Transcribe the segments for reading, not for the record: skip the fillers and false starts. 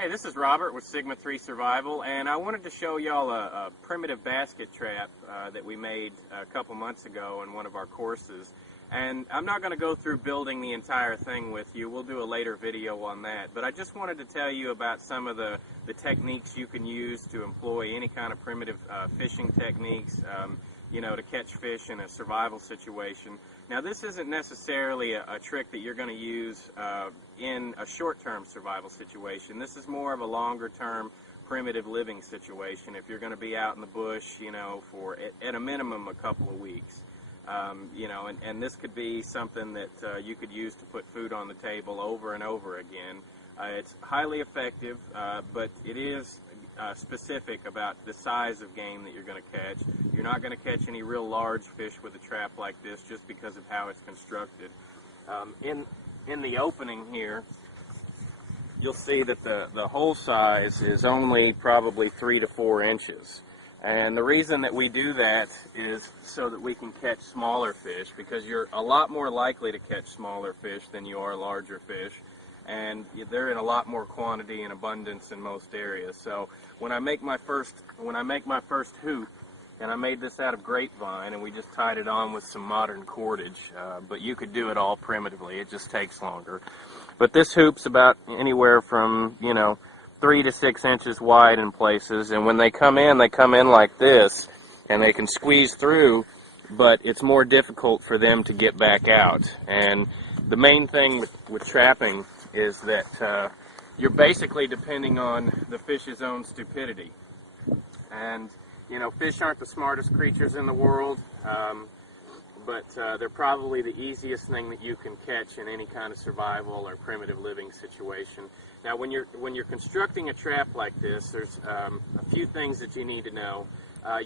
Hey, this is Robert with Sigma 3 Survival, and I wanted to show y'all a primitive basket trap that we made a couple months ago in one of our courses. And I'm not going to go through building the entire thing with you. We'll do a later video on that. But I just wanted to tell you about some of the techniques you can use to employ any kind of primitive fishing techniques, to catch fish in a survival situation. Now, this isn't necessarily a trick that you're going to use in a short-term survival situation. This is more of a longer-term primitive living situation if you're going to be out in the bush, for at a minimum a couple of weeks. And this could be something that you could use to put food on the table over and over again. It's highly effective, but it is specific about the size of game that you're going to catch. You're not going to catch any real large fish with a trap like this just because of how it's constructed. In the opening here, you'll see that the hole size is only probably 3 to 4 inches. And the reason that we do that is so that we can catch smaller fish, because you're a lot more likely to catch smaller fish than you are larger fish. And they're in a lot more quantity and abundance in most areas. So when I make my first hoop, and I made this out of grapevine, and we just tied it on with some modern cordage, but you could do it all primitively. It just takes longer. But this hoop's about anywhere from 3 to 6 inches wide in places, and when they come in like this, and they can squeeze through, but it's more difficult for them to get back out. And the main thing with trapping is that you're basically depending on the fish's own stupidity. And fish aren't the smartest creatures in the world, but they're probably the easiest thing that you can catch in any kind of survival or primitive living situation. Now, when you're constructing a trap like this, there's a few things that you need to know.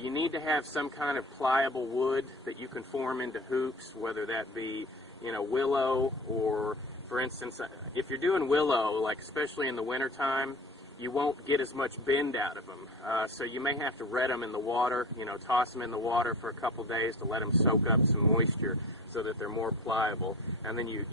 You need to have some kind of pliable wood that you can form into hoops, whether that be willow, or for instance, if you're doing willow, like especially in the wintertime, you won't get as much bend out of them. So you may have to red them in the water, toss them in the water for a couple days to let them soak up some moisture so that they're more pliable. And then you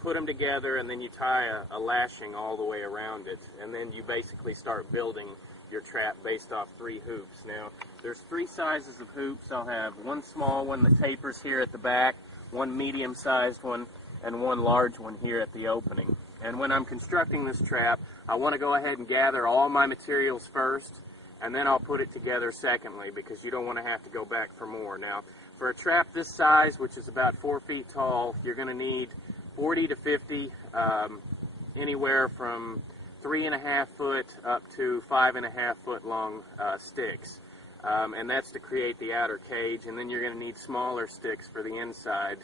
put them together, and then you tie a lashing all the way around it. And then you basically start building your trap based off 3 hoops. Now, there's 3 sizes of hoops. I'll have one small one that tapers here at the back, one medium-sized one, and one large one here at the opening. And when I'm constructing this trap, I want to go ahead and gather all my materials first, and then I'll put it together secondly, because you don't want to have to go back for more. Now, for a trap this size, which is about 4 feet tall, you're going to need 40 to 50, anywhere from 3.5 foot up to 5.5 foot long sticks. And that's to create the outer cage. And then you're going to need smaller sticks for the inside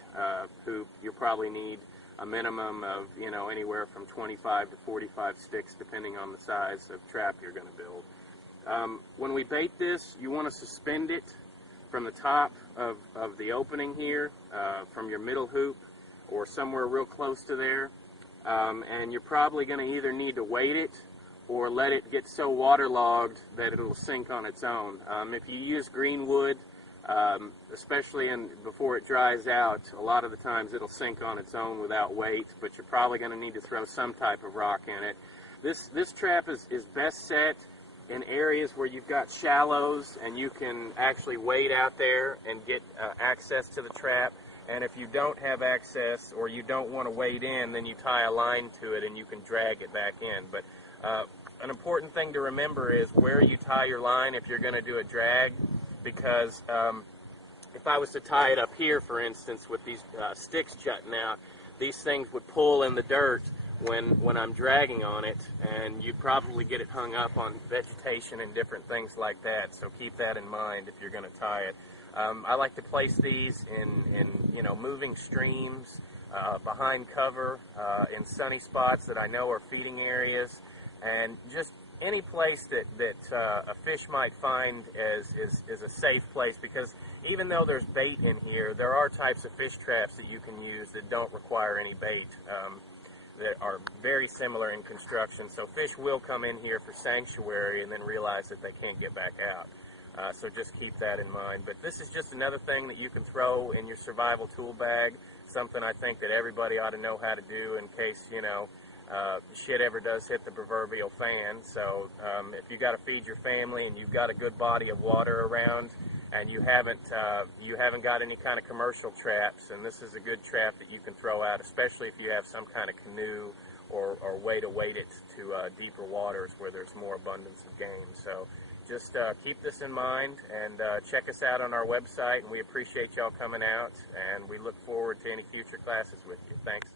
hoop. You'll probably need a minimum of anywhere from 25 to 45 sticks, depending on the size of trap you're going to build. When we bait this, you want to suspend it from the top of the opening here, from your middle hoop, or somewhere real close to there. And you're probably going to either need to weight it or let it get so waterlogged that it'll sink on its own. If you use green wood, especially before it dries out, a lot of the times it'll sink on its own without weight, but you're probably going to need to throw some type of rock in it. This trap is best set in areas where you've got shallows and you can actually wade out there and get access to the trap. And if you don't have access, or you don't want to wade in, then you tie a line to it and you can drag it back in. But an important thing to remember is where you tie your line if you're going to do a drag, because if I was to tie it up here, for instance, with these sticks jutting out, these things would pull in the dirt when I'm dragging on it, and you'd probably get it hung up on vegetation and different things like that. So keep that in mind if you're going to tie it. I like to place these in moving streams, behind cover, in sunny spots that I know are feeding areas, and just any place that a fish might find is a safe place, because even though there's bait in here, there are types of fish traps that you can use that don't require any bait, that are very similar in construction. So fish will come in here for sanctuary and then realize that they can't get back out. So just keep that in mind. But this is just another thing that you can throw in your survival tool bag, something I think that everybody ought to know how to do in case, shit ever does hit the proverbial fan. So if you got to feed your family and you've got a good body of water around, and you haven't got any kind of commercial traps, and this is a good trap that you can throw out, especially if you have some kind of canoe or way to wade it to deeper waters where there's more abundance of game. So just keep this in mind, and check us out on our website, and we appreciate y'all coming out, and we look forward to any future classes with you. Thanks.